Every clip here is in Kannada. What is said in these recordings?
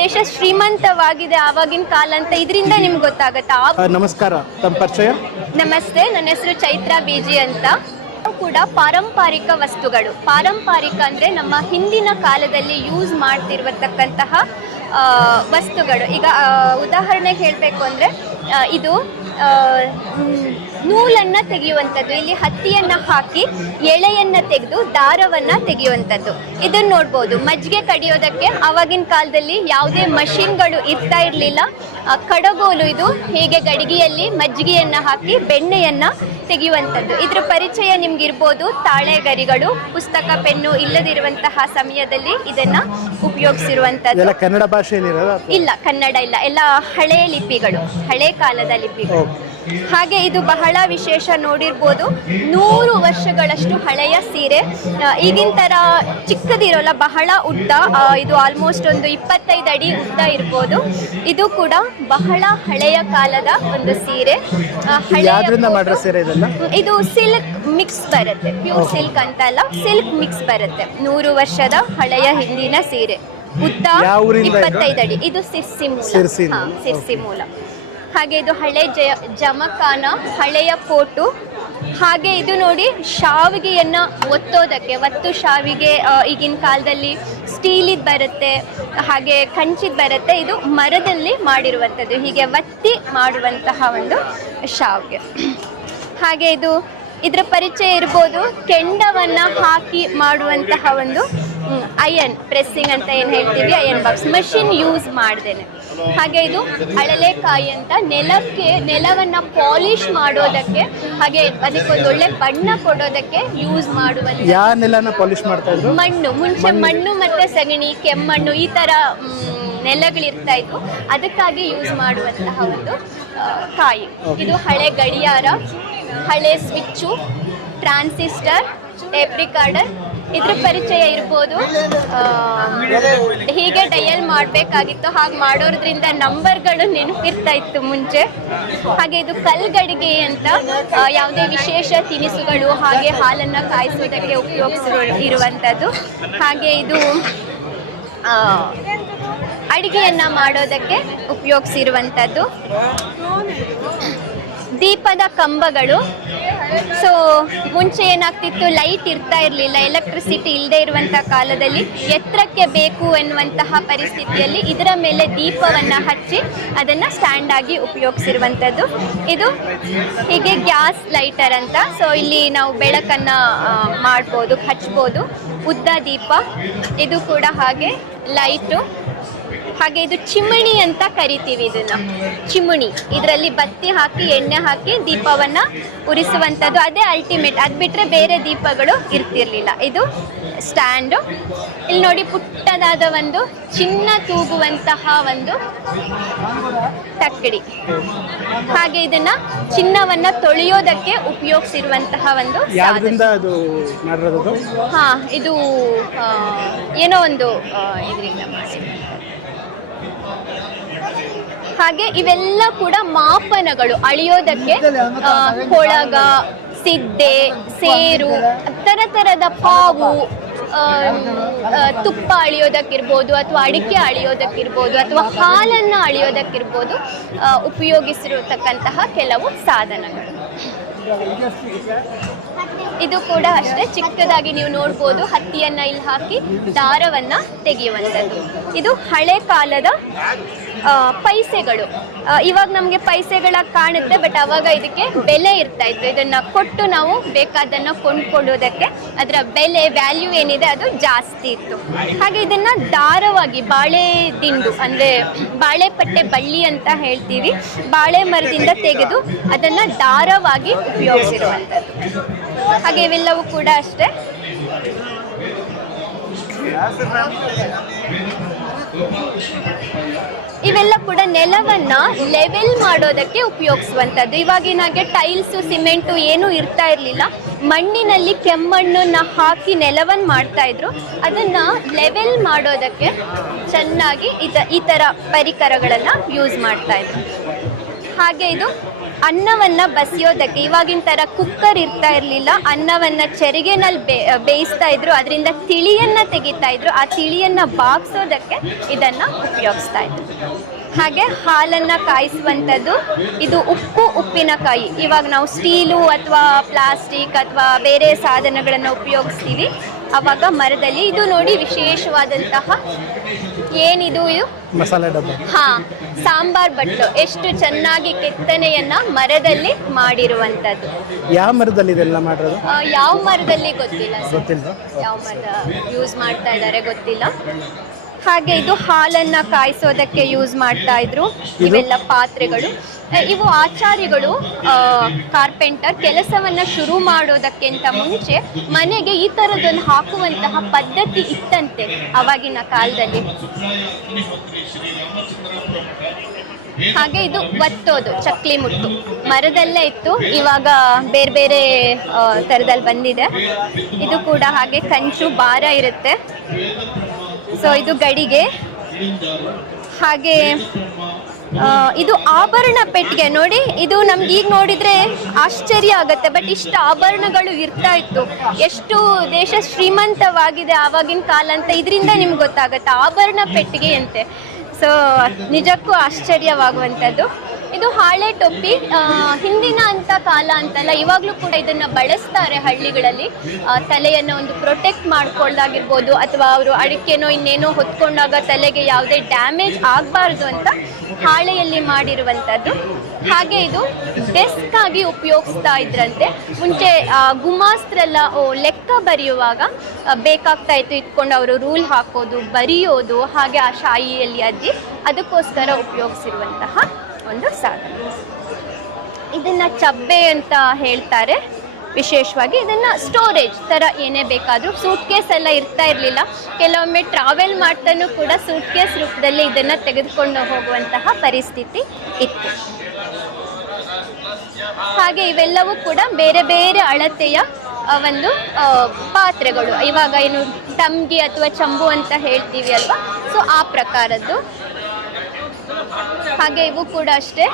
ದೇಶ ಶ್ರೀಮಂತವಾಗಿದೆ ಆವಾಗಿನ ಕಾಲ ಅಂತ ಇದರಿಂದ ನಿಮ್ಗೆ ಗೊತ್ತಾಗತ್ತಾ? ನಮಸ್ಕಾರ. ತಮ್ಮ ಪರಿಚಯ? ನಮಸ್ತೆ. ನನ್ನ ಹೆಸರು ಚೈತ್ರ ಬಿಜಿ ಅಂತ. ಕೂಡ ಪಾರಂಪರಿಕ ವಸ್ತುಗಳು. ಪಾರಂಪರಿಕ ಅಂದ್ರೆ ನಮ್ಮ ಹಿಂದಿನ ಕಾಲದಲ್ಲಿ ಯೂಸ್ ಮಾಡ್ತಿರುವತಕ್ಕಂತಹ ವಸ್ತುಗಳು. ಈಗ ಉದಾಹರಣೆಗೆ ಹೇಳಬೇಕು ಅಂದ್ರೆ ಇದು ನೂಲನ್ನ ತೆಗೆಯುವಂಥದ್ದು. ಇಲ್ಲಿ ಹತ್ತಿಯನ್ನ ಹಾಕಿ ಎಳೆಯನ್ನ ತೆಗೆದು ದಾರವನ್ನ ತೆಗೆಯುವಂಥದ್ದು. ಇದನ್ನ ನೋಡ್ಬೋದು. ಮಜ್ಜಿಗೆ ಕಡಿಯೋದಕ್ಕೆ ಆವಾಗಿನ ಕಾಲದಲ್ಲಿ ಯಾವುದೇ ಮಷಿನ್ಗಳು ಇರ್ತಾ ಇರಲಿಲ್ಲ. ಕಡಗೋಲು ಇದು. ಹೀಗೆ ಗಡಿಗೆಯಲ್ಲಿ ಮಜ್ಜಿಗೆಯನ್ನ ಹಾಕಿ ಬೆಣ್ಣೆಯನ್ನ ತೆಗೆಯುವಂಥದ್ದು. ಇದ್ರ ಪರಿಚಯ ನಿಮ್ಗೆ ತಾಳೆಗರಿಗಳು ತಾಳೆ ಗರಿಗಳು ಪುಸ್ತಕ ಪೆನ್ನು ಇಲ್ಲದಿರುವಂತಹ ಸಮಯದಲ್ಲಿ ಇದನ್ನ ಉಪಯೋಗಿಸಿರುವಂಥದ್ದು. ಕನ್ನಡ ಭಾಷೆಯಲ್ಲಿ ಇಲ್ಲ ಕನ್ನಡ ಇಲ್ಲ. ಎಲ್ಲ ಹಳೆ ಲಿಪಿಗಳು. ಹಳೆ ಕಾಲದ ಲಿಪಿಗಳು. ಹಾಗೆ ಇದು ಬಹಳ ವಿಶೇಷ ನೋಡಿರ್ಬೋದು. ನೂರು ವರ್ಷಗಳಷ್ಟು ಹಳೆಯ ಸೀರೆ. ಈಗಿನ ತರ ಚಿಕ್ಕದಿರೋಲ್ಲ ಬಹಳ ಉದ್ದ. ಇದು ಆಲ್ಮೋಸ್ಟ್ ಒಂದು ಇಪ್ಪತ್ತೈದು ಅಡಿ ಉದ್ದ ಇರ್ಬೋದು. ಇದು ಕೂಡ ಬಹಳ ಹಳೆಯ ಕಾಲದ ಒಂದು ಸೀರೆ. ಸೀರೆ ಇದು ಸಿಲ್ಕ್ ಮಿಕ್ಸ್ ಬರುತ್ತೆ. ಪ್ಯೂರ್ ಸಿಲ್ಕ್ ಅಂತ ಅಲ್ಲ ಸಿಲ್ಕ್ ಮಿಕ್ಸ್ ಬರುತ್ತೆ. ನೂರು ವರ್ಷದ ಹಳೆಯ ಹಿಂದಿನ ಸೀರೆ. ಉದ್ದ? ಇಪ್ಪತ್ತೈದು ಅಡಿ. ಇದು ಸಿರ್ಸಿ ಮೂಲ. ಸಿರ್ಸಿ ಮೂಲ. ಹಾಗೆ ಇದು ಹಳೆ ಜಯ ಜಮಖಾನ, ಹಳೆಯ ಫೋಟು ಹಾಗೆ ಇದು ನೋಡಿ ಶಾವಿಗೆಯನ್ನ ಒತ್ತೋದಕ್ಕೆ, ಒತ್ತು ಶಾವಿಗೆ ಈಗಿನ ಕಾಲದಲ್ಲಿ ಸ್ಟೀಲಿದ್ ಬರುತ್ತೆ, ಹಾಗೆ ಕಂಚಿದ್ ಬರುತ್ತೆ. ಇದು ಮರದಲ್ಲಿ ಮಾಡಿರುವಂಥದ್ದು, ಹೀಗೆ ಒತ್ತಿ ಮಾಡುವಂತಹ ಒಂದು ಶಾವಿಗೆ. ಹಾಗೆ ಇದು, ಇದರ ಪರಿಚಯ ಇರ್ಬೋದು ಕೆಂಡವನ್ನ ಹಾಕಿ ಮಾಡುವಂತಹ ಒಂದು ಅಯನ್ ಪ್ರೆಸ್ಸಿಂಗ್ ಅಂತ ಏನು ಹೇಳ್ತೀವಿ? ಅಯನ್ ಬಾಕ್ಸ್ ಮಷಿನ್ ಯೂಸ್ ಮಾಡ್ದೇನೆ. ಹಾಗೆ ಇದು ಅಳಲೆಕಾಯಿ ಅಂತ ನೆಲಕ್ಕೆ ನೆಲವನ್ನ ಪಾಲಿಶ್ ಮಾಡೋದಕ್ಕೆ ಹಾಗೆ ಅದಕ್ಕೊಂದು ಒಳ್ಳೆ ಬಣ್ಣ ಕೊಡೋದಕ್ಕೆ ಯೂಸ್ ಯಾವ ನೆಲನ ಪಾಲಿಶ್ ಮಾಡ್ತಾ ಇದ್ರು? ಮಣ್ಣು. ಮುಂಚೆ ಮಣ್ಣು. ಮತ್ತೆ ಸಗಣಿ ಕೆಮ್ಮಣ್ಣು ಈ ತರ ನೆಲಗಳಿರ್ತಾ ಇದ್ವು. ಅದಕ್ಕಾಗಿ ಯೂಸ್ ಮಾಡುವಂತಹ ಒಂದು ಕಾಯಿ. ಇದು ಹಳೆ ಗಡಿಯಾರ ಹಳೆ ಸ್ವಿಚ್ಚು ಟ್ರಾನ್ಸಿಸ್ಟರ್ ಟೇಪ್ ರಿಕಾರ್ಡರ್ ಇದ್ರ ಪರಿಚಯ ಇರ್ಬೋದು. ಹೀಗೆ ಡಯಲ್ ಮಾಡಬೇಕಾಗಿತ್ತು. ಹಾಗೆ ಮಾಡೋದ್ರಿಂದ ನಂಬರ್ಗಳು ನೆನಪಿರ್ತಾ ಇತ್ತು ಮುಂಚೆ. ಹಾಗೆ ಇದು ಕಲ್ಗಡಿಗೆ ಅಂತ ಯಾವುದೇ ವಿಶೇಷ ತಿನಿಸುಗಳು, ಹಾಗೆ ಹಾಲನ್ನು ಕಾಯಿಸೋದಕ್ಕೆ ಉಪಯೋಗಿಸಿರೋ ಇರುವಂಥದ್ದು ಹಾಗೆ ಇದು ಅಡಿಗೆಯನ್ನ ಮಾಡೋದಕ್ಕೆ ಉಪಯೋಗಿಸಿರುವಂಥದ್ದು. ದೀಪದ ಕಂಬಗಳು ಸೊ ಮುಂಚೆ ಏನಾಗ್ತಿತ್ತು? ಲೈಟ್ ಇರ್ತಾ ಇರಲಿಲ್ಲ. ಎಲೆಕ್ಟ್ರಿಸಿಟಿ ಇಲ್ಲದೆ ಇರುವಂಥ ಕಾಲದಲ್ಲಿ ಎತ್ತರಕ್ಕೆ ಬೇಕು ಎನ್ನುವಂತಹ ಪರಿಸ್ಥಿತಿಯಲ್ಲಿ ಇದರ ಮೇಲೆ ದೀಪವನ್ನು ಹಚ್ಚಿ ಅದನ್ನು ಸ್ಟ್ಯಾಂಡ್ ಆಗಿ ಉಪಯೋಗಿಸಿರುವಂಥದ್ದು. ಇದು ಹೀಗೆ ಗ್ಯಾಸ್ ಲೈಟರ್ ಅಂತ. ಸೊ ಇಲ್ಲಿ ನಾವು ಬೆಳಕನ್ನು ಮಾಡ್ಬೋದು, ಹಚ್ಬೋದು. ಉದ್ದ ದೀಪ. ಇದು ಕೂಡ ಹಾಗೆ ಲೈಟು ಹಾಗೆ ಇದು ಚಿಮಣಿ ಅಂತ ಕರಿತೀವಿ ಇದನ್ನ. ಚಿಮಣಿ. ಇದರಲ್ಲಿ ಬತ್ತಿ ಹಾಕಿ ಎಣ್ಣೆ ಹಾಕಿ ದೀಪವನ್ನ ಉರಿಸುವಂಥದ್ದು. ಅದೇ ಅಲ್ಟಿಮೇಟ್ ಅದ್ ಬಿಟ್ರೆ ಬೇರೆ ದೀಪಗಳು ಇರ್ತಿರ್ಲಿಲ್ಲ. ಇದು ಸ್ಟ್ಯಾಂಡು ಇಲ್ಲಿ ನೋಡಿ ಪುಟ್ಟದಾದ ಒಂದು ಚಿನ್ನ ತೂಗುವಂತಹ ಒಂದು ತಕ್ಕಡಿ. ಹಾಗೆ ಇದನ್ನ ಚಿನ್ನವನ್ನ ತೊಳೆಯೋದಕ್ಕೆ ಉಪಯೋಗಿಸಿರುವಂತಹ ಒಂದು ಹಾ ಇದು ಏನೋ ಒಂದು ಇದರಿಂದ ಮಾಡಿ ಹಾಗೆ ಇವೆಲ್ಲ ಕೂಡ ಮಾಪನಗಳು. ಅಳಿಯೋದಕ್ಕೆ ಕೊಳಗ, ಸಿದ್ದೆ, ಸೇರು, ತರ ತರದ ಪಾವು ತುಪ್ಪ ಅಳಿಯೋದಕ್ಕಿರ್ಬೋದು ಅಥವಾ ಅಡಿಕೆ ಅಳಿಯೋದಕ್ಕಿರ್ಬೋದು ಅಥವಾ ಹಾಲನ್ನು ಅಳಿಯೋದಕ್ಕಿರ್ಬೋದು ಉಪಯೋಗಿಸಿರತಕ್ಕಂತಹ ಕೆಲವು ಸಾಧನಗಳು. ಇದು ಕೂಡ ಅಷ್ಟೇ. ಚಿಕ್ಕದಾಗಿ ನೀವು ನೋಡ್ಬೋದು ಹತ್ತಿಯನ್ನ ಇಲ್ಲಿ ಹಾಕಿ ದಾರವನ್ನ ತೆಗೆಯುವಂಥದ್ದು. ಇದು ಹಳೆ ಕಾಲದ ಪೈಸೆಗಳು. ಇವಾಗ ನಮಗೆ ಪೈಸೆಗಳ ಕಾಣುತ್ತೆ, ಬಟ್ ಅವಾಗ ಇದಕ್ಕೆ ಬೆಲೆ ಇರ್ತಾ ಇತ್ತು. ಇದನ್ನ ಕೊಟ್ಟು ನಾವು ಬೇಕಾದನ್ನ ಕೊಂಡ್ಕೊಳ್ಳೋದಕ್ಕೆ ಅದರ ಬೆಲೆ ವ್ಯಾಲ್ಯೂ ಏನಿದೆ ಅದು ಜಾಸ್ತಿ ಇತ್ತು. ಹಾಗೆ ಇದನ್ನ ದಾರವಾಗಿ ಬಾಳೆ ದಿಂಡು, ಅಂದ್ರೆ ಬಾಳೆಪಟ್ಟೆ ಬಳ್ಳಿ ಅಂತ ಹೇಳ್ತೀವಿ. ಬಾಳೆ ಮರದಿಂದ ತೆಗೆದು ಅದನ್ನ ದಾರವಾಗಿ ಉಪಯೋಗಿಸಿರುವಂಥದ್ದು. ಹಾಗೆ ಇವೆಲ್ಲವೂ ಕೂಡ ಅಷ್ಟೇ. ಇವೆಲ್ಲ ಕೂಡ ನೆಲವನ್ನ ಲೆವೆಲ್ ಮಾಡೋದಕ್ಕೆ ಉಪಯೋಗಿಸುವಂಥದ್ದು. ಇವಾಗಿನ ಹಾಗೆ ಟೈಲ್ಸು ಸಿಮೆಂಟು ಏನೂ ಇರ್ತಾ ಇರಲಿಲ್ಲ. ಮಣ್ಣಿನಲ್ಲಿ ಕೆಮ್ಮಣ್ಣನ್ನ ಹಾಕಿ ನೆಲವನ್ನು ಮಾಡ್ತಾ ಇದ್ರು. ಅದನ್ನ ಲೆವೆಲ್ ಮಾಡೋದಕ್ಕೆ ಚೆನ್ನಾಗಿ ಈ ಥರ ಪರಿಕರಗಳನ್ನು ಯೂಸ್ ಮಾಡ್ತಾ ಇದ್ರು. ಹಾಗೆ ಇದು ಅನ್ನವನ್ನ ಬಸಿಯೋದಕ್ಕೆ. ಇವಾಗಿನ ತರ ಕುಕ್ಕರ್ ಇರ್ತಾ ಇರಲಿಲ್ಲ. ಅನ್ನವನ್ನ ಚೆರಿಗೆನಲ್ಲಿ ಬೇ ಬೇಯಿಸ್ತಾ ಇದ್ರು. ಅದರಿಂದ ತಿಳಿಯನ್ನ ತೆಗಿತಾ ಇದ್ರು. ಆ ತಿಳಿಯನ್ನ ಬಾಗಿಸೋದಕ್ಕೆ ಇದನ್ನ ಉಪಯೋಗಿಸ್ತಾ ಇದ್ರು. ಹಾಗೆ ಹಾಲನ್ನ ಕಾಯಿಸುವಂಥದ್ದು. ಇದು ಉಪ್ಪು, ಉಪ್ಪಿನಕಾಯಿ. ಇವಾಗ ನಾವು ಸ್ಟೀಲು ಅಥವಾ ಪ್ಲಾಸ್ಟಿಕ್ ಅಥವಾ ಬೇರೆ ಸಾಧನಗಳನ್ನು ಉಪಯೋಗಿಸ್ತೀವಿ. ಅವಾಗ ಮರದಲ್ಲಿ ಇದು ನೋಡಿ ವಿಶೇಷವಾದಂತಹ ಏನಿದು ಇದು? ಮಸಾಲೆ ಡಬ್ಬ. ಹಾ ಸಾಂಬಾರ್ ಬಟ್ಲು ಎಷ್ಟು ಚೆನ್ನಾಗಿ ಕೆತ್ತನೆಯನ್ನ ಮರದಲ್ಲಿ ಮಾಡಿರುವಂತದ್ದು. ಯಾವ ಮರದಲ್ಲಿ ಇದೆಲ್ಲ ಮಾಡಿರೋದು? ಆ, ಯಾವ ಮರದಲ್ಲಿ ಗೊತ್ತಿಲ್ಲ ಸರ್. ಗೊತ್ತಿಲ್ಲ ಯಾವ ಮರ ಯೂಸ್ ಮಾಡ್ತಾ ಇದ್ದಾರೆ ಗೊತ್ತಿಲ್ಲ. ಹಾಗೆ ಇದು ಹಾಲನ್ನ ಕಾಯಿಸೋದಕ್ಕೆ ಯೂಸ್ ಮಾಡ್ತಾ ಇದ್ರು. ಇವೆಲ್ಲ ಪಾತ್ರೆಗಳು. ಇವು ಆಚಾರಿಗಳು ಕಾರ್ಪೆಂಟರ್ ಕೆಲಸವನ್ನ ಶುರು ಮಾಡೋದಕ್ಕಿಂತ ಮುಂಚೆ ಮನೆಗೆ ಈ ತರದೊಂದು ಹಾಕುವಂತಹ ಪದ್ಧತಿ ಇತ್ತಂತೆ ಅವಾಗಿನ ಕಾಲದಲ್ಲಿ. ಹಾಗೆ ಇದು ಒತ್ತೋದು ಚಕ್ಲಿ ಮುಟ್ಟು ಮರದಲ್ಲೇ ಇತ್ತು ಇವಾಗ ಬೇರೆ ಬೇರೆ ಥರದಲ್ಲಿ ಬಂದಿದೆ. ಇದು ಕೂಡ ಹಾಗೆ ಕಂಚು ಭಾರ ಇರುತ್ತೆ. ಸೊ ಇದು ಗಡಿಗೆ. ಹಾಗೆ ಇದು ಆಭರಣ ಪೆಟ್ಟಿಗೆ. ನೋಡಿ, ಇದು ನಮ್ಗೆ ಈಗ ನೋಡಿದ್ರೆ ಆಶ್ಚರ್ಯ ಆಗುತ್ತೆ ಬಟ್ ಇಷ್ಟು ಆಭರಣಗಳು ಇರ್ತಾ ಇತ್ತು. ಎಷ್ಟು ದೇಶ ಶ್ರೀಮಂತವಾಗಿದೆ ಆವಾಗಿನ ಕಾಲ ಅಂತ ಇದರಿಂದ ನಿಮ್ಗೆ ಗೊತ್ತಾಗುತ್ತೆ. ಆಭರಣ ಪೆಟ್ಟಿಗೆ ಅಂತೆ ಸೊ ನಿಜಕ್ಕೂ ಆಶ್ಚರ್ಯವಾಗುವಂಥದ್ದು. ಇದು ಹಾಳೆ ಟೊಪ್ಪಿ ಹಿಂದಿನ ಅಂತ ಕಾಲ ಅಂತಲ್ಲ ಇವಾಗಲೂ ಕೂಡ ಇದನ್ನ ಬಳಸ್ತಾರೆ ಹಳ್ಳಿಗಳಲ್ಲಿ. ತಲೆಯನ್ನು ಒಂದು ಪ್ರೊಟೆಕ್ಟ್ ಮಾಡ್ಕೊಳ್ಳೋದಾಗಿರ್ಬೋದು ಅಥವಾ ಅವರು ಅಡಿಕೆನೋ ಇನ್ನೇನೋ ಹೊತ್ಕೊಂಡಾಗ ತಲೆಗೆ ಯಾವುದೇ ಡ್ಯಾಮೇಜ್ ಆಗಬಾರ್ದು ಅಂತ ಹಾಳೆಯಲ್ಲಿ ಮಾಡಿರುವಂಥದ್ದು. ಹಾಗೆ ಇದು ಡೆಸ್ಕ್ ಆಗಿ ಉಪಯೋಗಿಸ್ತಾ ಇದ್ರಂತೆ. ಮುಂಚೆ ಗುಮಾಸ್ತ್ರೆಲ್ಲ ಲೆಕ್ಕ ಬರೆಯುವಾಗ ಬೇಕಾಗ್ತಾ ಇತ್ತು ಇಟ್ಕೊಂಡು ಅವರು ರೂಲ್ ಹಾಕೋದು, ಬರೆಯೋದು, ಹಾಗೆ ಆ ಶಾಯಿಯಲ್ಲಿ ಅದ್ದಿ ಅದಕ್ಕೋಸ್ಕರ ಉಪಯೋಗಿಸಿರುವಂತಹ ಒಂದು ಸಾಧನ. ಇದನ್ನ ಚಬ್ಬೆ ಅಂತ ಹೇಳ್ತಾರೆ. ವಿಶೇಷವಾಗಿ ಇದನ್ನ ಸ್ಟೋರೇಜ್ ತರ ಏನೇ ಬೇಕಾದರೂ ಸೂಟ್ ಕೇಸ್ ಎಲ್ಲ ಇರ್ತಾ ಇರಲಿಲ್ಲ. ಕೆಲವೊಮ್ಮೆ ಟ್ರಾವೆಲ್ ಮಾಡ್ತಾನೂ ಕೂಡ ಸೂಟ್ ಕೇಸ್ ರೂಪದಲ್ಲಿ ಇದನ್ನ ತೆಗೆದುಕೊಂಡು ಹೋಗುವಂತಹ ಪರಿಸ್ಥಿತಿ ಇತ್ತು. ಹಾಗೆ ಇವೆಲ್ಲವೂ ಕೂಡ ಬೇರೆ ಬೇರೆ ಅಳತೆಯ ಒಂದು ಪಾತ್ರೆಗಳು. ಇವಾಗ ಏನು ತಂಗಿ ಅಥವಾ ಚಂಬು ಅಂತ ಹೇಳ್ತೀವಿ ಅಲ್ವಾ? ಸೊ ಆ ಪ್ರಕಾರದ್ದು ಹಾಗೆ ಇವು ಕೂಡ ಅಷ್ಟೇ.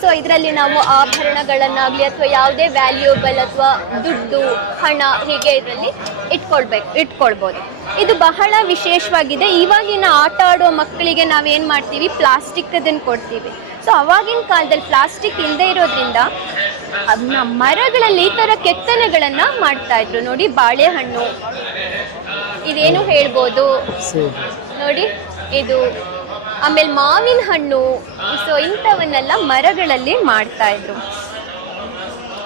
ಸೊ ಇದರಲ್ಲಿ ನಾವು ಆಭರಣಗಳನ್ನಾಗಲಿ ಅಥವಾ ಯಾವುದೇ ವ್ಯಾಲ್ಯೂಬಲ್ ಅಥವಾ ದುಡ್ಡು ಹಣ ಹೀಗೆ ಇದರಲ್ಲಿ ಇಟ್ಕೊಳ್ಬೇಕು ಇಟ್ಕೊಳ್ಬೋದು. ಇದು ಬಹಳ ವಿಶೇಷವಾಗಿದೆ. ಇವಾಗಿನ ಆಟ ಆಡೋ ಮಕ್ಕಳಿಗೆ ನಾವೇನು ಮಾಡ್ತೀವಿ? ಪ್ಲಾಸ್ಟಿಕ್ ಅದನ್ನು ಕೊಡ್ತೀವಿ. ಸೊ ಅವಾಗಿನ ಕಾಲದಲ್ಲಿ ಪ್ಲಾಸ್ಟಿಕ್ ಇಲ್ಲದೆ ಇರೋದ್ರಿಂದ ಅದನ್ನ ಮರಗಳಲ್ಲಿ ಈ ಥರ ಕೆತ್ತನೆಗಳನ್ನು ಮಾಡ್ತಾ ಇದ್ರು. ನೋಡಿ ಬಾಳೆಹಣ್ಣು ಇದೇನು ಹೇಳ್ಬೋದು? ನೋಡಿ. ಇದು ಆಮೇಲೆ ಮಾವಿನ ಹಣ್ಣು ಸೊ ಇಂಥವನ್ನೆಲ್ಲ ಮರಗಳಲ್ಲಿ ಮಾಡ್ತಾ ಇದ್ರು.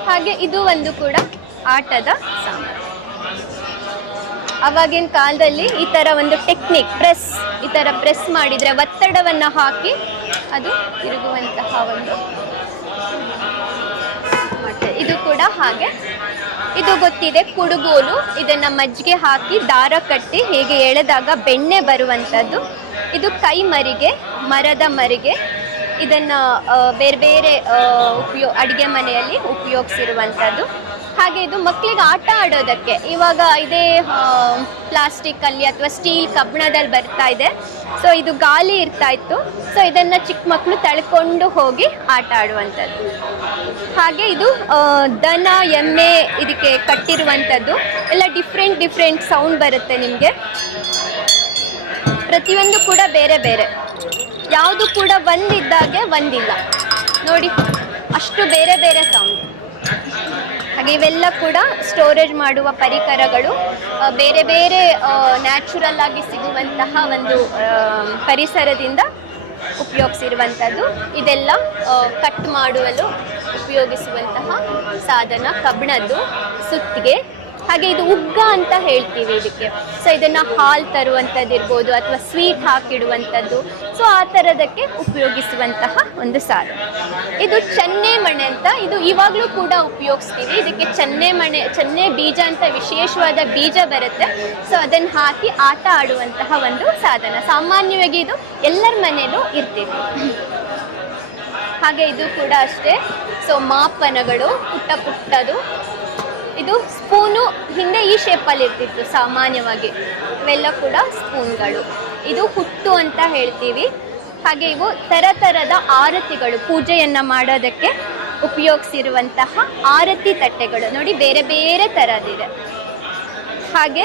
ಹಾಗೆ ಇದು ಒಂದು ಕೂಡ ಆಟದ ಸಾಮಾನು. ಅವಾಗಿನ ಕಾಲದಲ್ಲಿ ಈ ಥರ ಒಂದು ಟೆಕ್ನಿಕ್ ಪ್ರೆಸ್ ಈ ಥರ ಪ್ರೆಸ್ ಮಾಡಿದರೆ ಒತ್ತಡವನ್ನು ಹಾಕಿ ಅದು ತಿರುಗುವಂತಹ ಒಂದು. ಇದು ಕೂಡ ಹಾಗೆ. ಇದು ಗೊತ್ತಿದೆ ಕುಡುಗೋಲು, ಇದನ್ನ ಮಜ್ಜಿಗೆ ಹಾಕಿ ದಾರ ಕಟ್ಟಿ ಹೇಗೆ ಎಳೆದಾಗ ಬೆಣ್ಣೆ ಬರುವಂಥದ್ದು ಇದು ಕೈ ಮರಿಗೆ, ಮರದ ಮರಿಗೆ. ಇದನ್ನು ಬೇರೆ ಬೇರೆ ಉಪಯೋ, ಅಡುಗೆ ಮನೆಯಲ್ಲಿ ಉಪಯೋಗಿಸಿರುವಂಥದ್ದು. ಹಾಗೆ ಇದು ಮಕ್ಕಳಿಗೆ ಆಟ ಆಡೋದಕ್ಕೆ, ಇವಾಗ ಇದೇ ಪ್ಲಾಸ್ಟಿಕ್ಕಲ್ಲಿ ಅಥವಾ ಸ್ಟೀಲ್ ಕಬ್ಬಿಣದಲ್ಲಿ ಬರ್ತಾ ಇದೆ. ಸೊ ಇದು ಗಾಲಿ ಇರ್ತಾ ಇತ್ತು. ಸೊ ಇದನ್ನು ಚಿಕ್ಕ ಮಕ್ಕಳು ತಳ್ಕೊಂಡು ಹೋಗಿ ಆಟ ಆಡುವಂಥದ್ದು. ಹಾಗೆ ಇದು ದನ, ಎಮ್ಮೆ ಇದಕ್ಕೆ ಕಟ್ಟಿರುವಂಥದ್ದು. ಎಲ್ಲ ಡಿಫ್ರೆಂಟ್ ಡಿಫ್ರೆಂಟ್ ಸೌಂಡ್ ಬರುತ್ತೆ ನಿಮಗೆ. ಪ್ರತಿಯೊಂದು ಕೂಡ ಬೇರೆ ಬೇರೆ. ಯಾವುದು ಕೂಡ ಒಂದಿದ್ದಾಗೆ ಒಂದಿಲ್ಲ. ನೋಡಿ, ಅಷ್ಟು ಬೇರೆ ಬೇರೆ ಸೌಂಡ್ ಹಾಗೆ ಇವೆಲ್ಲ ಕೂಡ ಸ್ಟೋರೇಜ್ ಮಾಡುವ ಪರಿಕರಗಳು ಬೇರೆ ಬೇರೆ ನ್ಯಾಚುರಲ್ ಆಗಿ ಸಿಗುವಂತಹ ಒಂದು ಪರಿಸರದಿಂದ ಉಪಯೋಗಿಸಿರುವಂಥದ್ದು. ಇದೆಲ್ಲ ಕಟ್ ಮಾಡುವಲು ಉಪಯೋಗಿಸುವಂತಹ ಸಾಧನ ಕಬ್ಬಿಣದ್ದು ಸುತ್ತಿಗೆ. ಹಾಗೆ ಇದು ಉಗ್ಗ ಅಂತ ಹೇಳ್ತೀವಿ ಇದಕ್ಕೆ. ಸೊ ಇದನ್ನ ಹಾಲು ತರುವಂಥದ್ದು ಇರ್ಬೋದು ಅಥವಾ ಸ್ವೀಟ್ ಹಾಕಿಡುವಂಥದ್ದು. ಸೊ ಆ ಥರದಕ್ಕೆ ಉಪಯೋಗಿಸುವಂತಹ ಒಂದು ಸಾಧನ ಇದು ಚನ್ನೆ ಮಣೆ ಅಂತ ಇದು ಇವಾಗಲೂ ಕೂಡ ಉಪಯೋಗಿಸ್ತೀವಿ. ಇದಕ್ಕೆ ಚನ್ನೆ ಮಣೆ, ಚನ್ನೆ ಬೀಜ ಅಂತ ವಿಶೇಷವಾದ ಬೀಜ ಬರುತ್ತೆ. ಸೊ ಅದನ್ನು ಹಾಕಿ ಆಟ ಆಡುವಂತಹ ಒಂದು ಸಾಧನ. ಸಾಮಾನ್ಯವಾಗಿ ಇದು ಎಲ್ಲರ ಮನೆಯಲ್ಲೂ ಇರ್ತೀವಿ. ಹಾಗೆ ಇದು ಕೂಡ ಅಷ್ಟೇ. ಸೊ ಮಾಪನಗಳು ಪುಟ್ಟ ಪುಟ್ಟದು. ಇದು ಸ್ಪೂನು ಹಿಂದೆ ಈ ಶೇಪಲ್ಲಿ ಇರ್ತಿತ್ತು, ಸಾಮಾನ್ಯವಾಗಿ. ಇವೆಲ್ಲ ಕೂಡ ಸ್ಪೂನ್ಗಳು. ಇದು ಹುಟ್ಟು ಅಂತ ಹೇಳ್ತೀವಿ. ಹಾಗೆ ಇವು ಥರ ಥರದ ಆರತಿಗಳು, ಪೂಜೆಯನ್ನು ಮಾಡೋದಕ್ಕೆ ಉಪಯೋಗಿಸಿರುವಂತಹ ಆರತಿ ತಟ್ಟೆಗಳು. ನೋಡಿ, ಬೇರೆ ಬೇರೆ ಥರದಿದೆ. ಹಾಗೆ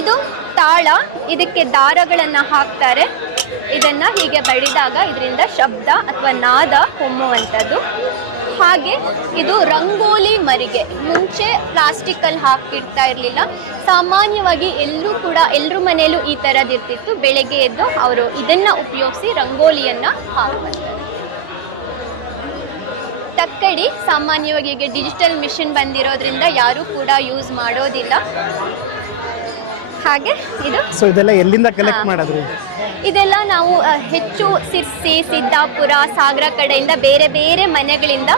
ಇದು ತಾಳ, ಇದಕ್ಕೆ ದಾರಗಳನ್ನು ಹಾಕ್ತಾರೆ. ಇದನ್ನು ಹೀಗೆ ಬಡಿದಾಗ ಇದರಿಂದ ಶಬ್ದ ಅಥವಾ ನಾದ ಹೊಮ್ಮುವಂಥದ್ದು. ಹಾಗೆ ಇದು ರಂಗೋಲಿ ಮರಿಗೆ. ಮುಂಚೆ ಪ್ಲಾಸ್ಟಿಕಲ್ಲಿ ಹಾಕಿಡ್ತಾ ಇರಲಿಲ್ಲ. ಸಾಮಾನ್ಯವಾಗಿ ಎಲ್ಲರೂ ಕೂಡ ಎಲ್ಲರ ಮನೆಯಲ್ಲೂ ಈ ಥರದಿರ್ತಿತ್ತು ಬೆಳಗ್ಗೆ ಎದ್ದು ಅವರು ಇದನ್ನ ಉಪಯೋಗಿಸಿ ರಂಗೋಲಿಯನ್ನ ಹಾಕುವಂಥದ್ದು ತಕ್ಕಡಿ ಸಾಮಾನ್ಯವಾಗಿ ಈಗ ಡಿಜಿಟಲ್ ಮಿಷಿನ್ ಬಂದಿರೋದ್ರಿಂದ ಯಾರೂ ಕೂಡ ಯೂಸ್ ಮಾಡೋದಿಲ್ಲ. ಹಾಗೆ ಇದು? ಸೊ ಇದೆಲ್ಲ ಎಲ್ಲಿಂದ ಕಲೆಕ್ಟ್ ಮಾಡಿದ್ರು? ಇದೆಲ್ಲ ನಾವು ಹೆಚ್ಚು ಸಿರ್ಸಿ ಸಿದ್ದಾಪುರ ಸಾಗರ ಕಡೆಯಿಂದ ಬೇರೆ ಬೇರೆ ಮನೆಗಳಿಂದ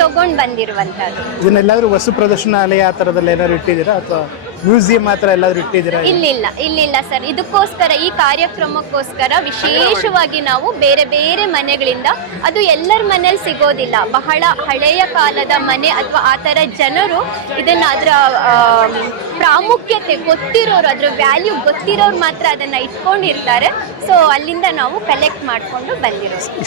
ತಗೊಂಡ್ ಬಂದಿರುವಂಥದ್ದು. ಇದನ್ನೆಲ್ಲಾದ್ರೂ ವಸ್ತು ಪ್ರದರ್ಶನಾಲಯ ಆ ಥರದಲ್ಲಿ ಏನಾದ್ರು ಇಟ್ಟಿದ್ದೀರಾ ಅಥವಾ? ಮ್ಯೂಸಿಯಂ ಮಾತ್ರ ಎಲ್ಲಾದ್ರೂ ಇಟ್ಟಿದ್ದೀರಾ? ಇಲ್ಲಿಲ್ಲ ಇಲ್ಲಿಲ್ಲ ಸರ್. ಇದಕ್ಕೋಸ್ಕರ ಈ ಕಾರ್ಯಕ್ರಮಕ್ಕೋಸ್ಕರ ವಿಶೇಷವಾಗಿ ನಾವು ಬೇರೆ ಬೇರೆ ಮನೆಗಳಿಂದ ಅದು ಎಲ್ಲರ ಮನೇಲಿ ಸಿಗೋದಿಲ್ಲ. ಬಹಳ ಹಳೆಯ ಕಾಲದ ಮನೆ ಅಥವಾ ಆ ಥರ ಜನರು ಇದನ್ನ ಅದರ ಪ್ರಾಮುಖ್ಯತೆ ಗೊತ್ತಿರೋರು ಅದ್ರ ವ್ಯಾಲ್ಯೂ ಗೊತ್ತಿರೋರು ಮಾತ್ರ ಅದನ್ನ ಇಟ್ಕೊಂಡಿರ್ತಾರೆ. ಸೊ ಅಲ್ಲಿಂದ ನಾವು ಕಲೆಕ್ಟ್ ಮಾಡಿಕೊಂಡು ಬಂದಿರೋದು.